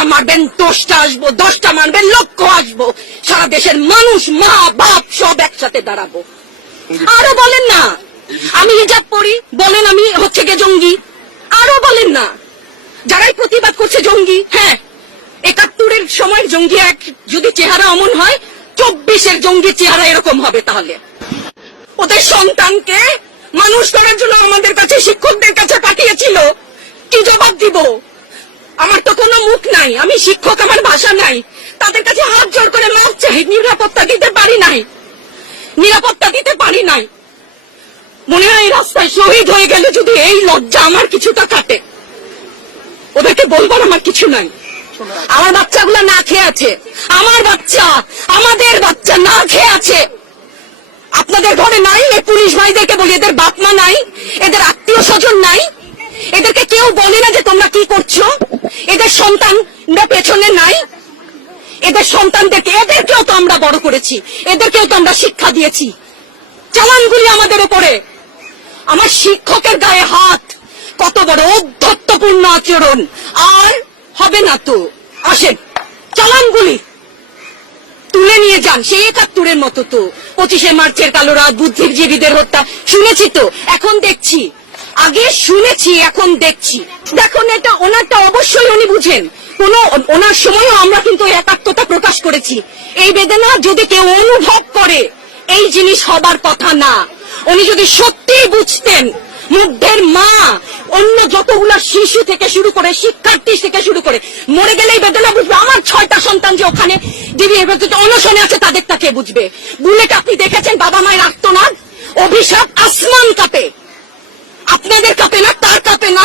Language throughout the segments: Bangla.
একটা মারবেন, দশটা আসব, দশটা মারবেন লক্ষ আসব। সারা দেশের মানুষ, মা, বাপ সব একসাথে দাঁড়াবো। আরও বলেন না, আমি হিজাব পড়ি বলেন আমি হচ্ছে গে জঙ্গি। আরও বলেন না, যারাই প্রতিবাদ করছে জঙ্গি হ্যাঁ একাত্তরের সময় জঙ্গি এক, যদি চেহারা অমন হয়, চব্বিশের জঙ্গি চেহারা এরকম হবে তাহলে। ওদের সন্তানকে মানুষ করার জন্য আমাদের কাছে শিক্ষকদের কাছে পাঠিয়েছিল। কি জবাব দিব? আমার তো কোনো মুখ নাই, আমি শিক্ষক, আমার ভাষা নাই। তাদের কাছে হাত জোর করে মাপ চাই, নিরাপত্তা দিতে পারি নাই। নিরাপত্তা দিতে পারি নাই। মনে হয় রাস্তায় শহীদ হয়ে গেলে যদি এই লজ্জা আমার কিছুটা কাটে। ওদেরকে বলবার আমার কিছু নাই। আমার বাচ্চাগুলো না খেয়ে আছে, আমার বাচ্চা, আমাদের বাচ্চা না খেয়ে আছে। আপনাদের ঘরে নাই, এই পুলিশ ভাইদেরকে বলি, এদের বাপ মা নাই, এদের আত্মীয় স্বজন নাই। এদেরকে কেউ বলে না যে তোমরা কি করছ। এদের সন্তান পেছনে নাই। এদের সন্তানদেরকে, এদেরকেও তো আমরা বড় করেছি। এদেরকেও তো আমরা শিক্ষা দিয়েছি। চালানগুলি আমাদের উপরে আমার শিক্ষকের গায়ে হাত। কত বড় অধ্যত্বপূর্ণ আচরণ। আর হবে না তো। আসেন, চালানগুলি তুলে নিয়ে যান। সেই একাত্তরের মতো তো। পঁচিশে মার্চের কালো রাত, বুদ্ধিজীবীদের হত্যা। শুনেছি তো। এখন দেখছি। আগে শুনেছি, এখন দেখছি। দেখুন, এটা ওনারটা অবশ্যই উনি বুঝেন। কোন ওনার সময়ও আমরা কিন্তু একাত্মতা প্রকাশ করেছি। এই বেদনা যদি কেউ অনুভব করে, এই জিনিস হবার কথা না। উনি যদি সত্যিই বুঝতেন, মুগ্ধের মা, অন্য যতগুলো শিশু থেকে শুরু করে, শিক্ষার্থী থেকে শুরু করে, মরে গেলেই বেদনা বুঝবে। আমার ছয়টা সন্তান যে ওখানে দিবি অনশনে আছে তাদের তাকে বুঝবে? বুলেট আপনি দেখেছেন, বাবা মায়ের আত্মনাদ অভিশাপ আসমান কাপে আপনাদের কাপে না তার কাপে না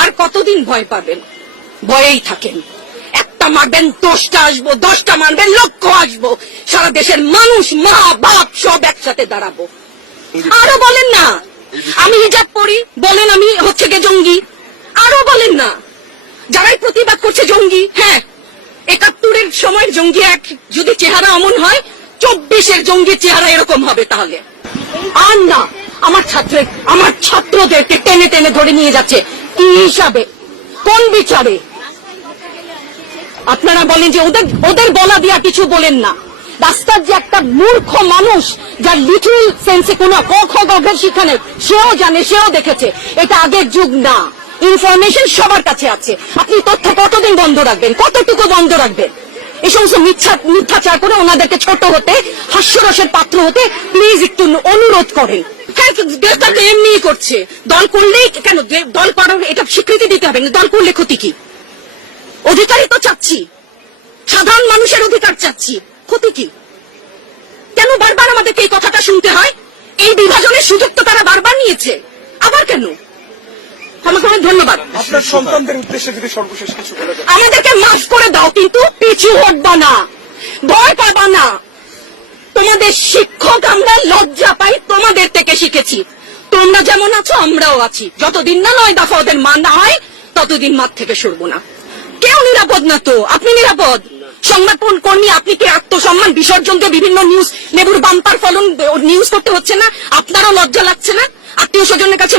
আর কতদিন ভয় পাবেন? ভয়েই থাকেন। একটা মারবেন, দশটা আসব, দশটা মারবেন লক্ষ আসব। সারা দেশের মানুষ, মা, বাপ সব একসাথে দাঁড়াবো। আরও বলেন না, আমি হিজাব পড়ি বলেন আমি হচ্ছে গে জঙ্গি। আরও বলেন না, যারাই প্রতিবাদ করছে জঙ্গি হ্যাঁ একাত্তরের সময় জঙ্গি এক, যদি চেহারা অমন হয়, চব্বিশের জঙ্গি চেহারা এরকম হবে তাহলে। আর না, আমার ছাত্র আমার ছাত্রদেরকে টেনে টেনে ধরে নিয়ে যাচ্ছে। কি হিসাবে, কোন বিচারে? আপনারা বলেন যে ওদের ওদের বলা দিয়া কিছু বলেন না। রাস্তার যে একটা মূর্খ মানুষ, যার লিটল সেন্সে কোনো ক খ শিক্ষা নেই, সেও জানে, সেও দেখেছে। এটা আগের যুগ না। ইনফরমেশন সবার কাছে আছে। আপনি তথ্য কতদিন বন্ধ রাখবেন? কতটুকু বন্ধ রাখবেন? এই সমস্ত মিথ্যা, মিথ্যাচার করে ওনাদেরকে ছোট হতে, হাস্যরসের পাত্র হতে প্লিজ একটু অনুরোধ করেন। হ্যাঁ দেশটা তো এমনিই করছে। দল করলেই কেন? দল করার এটা স্বীকৃতি দিতে হবে দল করলে ক্ষতি কি? অধিকারই তো চাচ্ছি। সাধারণ মানুষের অধিকার চাচ্ছি। ক্ষতি কি? কেন বারবার আমাদেরকে এই কথাটা শুনতে হয়? এই বিভাজনের সুযোগ তো তারা বারবার নিয়েছে। আবার কেন? আমাকে অনেক ধন্যবাদ। আপনার সন্তানদের উদ্দেশ্যে যদি সর্বশেষ কিছু আমাদেরকে মাফ করে দাও কিন্তু পিছু হটবা না। ভয় পাবা না। তোমাদের শিক্ষক আমরা লজ্জা পাই, তোমাদের থেকে শিখেছি। তোমরা যেমন আছো, আমরাও আছি। যতদিন না নয় দফা ওদের মান না হয়, ততদিন মাঠ থেকে সরবো না। কেউ নিরাপদ না তো? আপনি নিরাপদ? সংবাদ কর্মী, আপনি কি আত্মসম্মান? বিসর্জন দিয়ে বিভিন্ন নিউজ লেবুর বাম্পার ফলন নিউজ করতে হচ্ছে না? আপনারও লজ্জা লাগছে না? আত্মীয় স্বজনের কাছে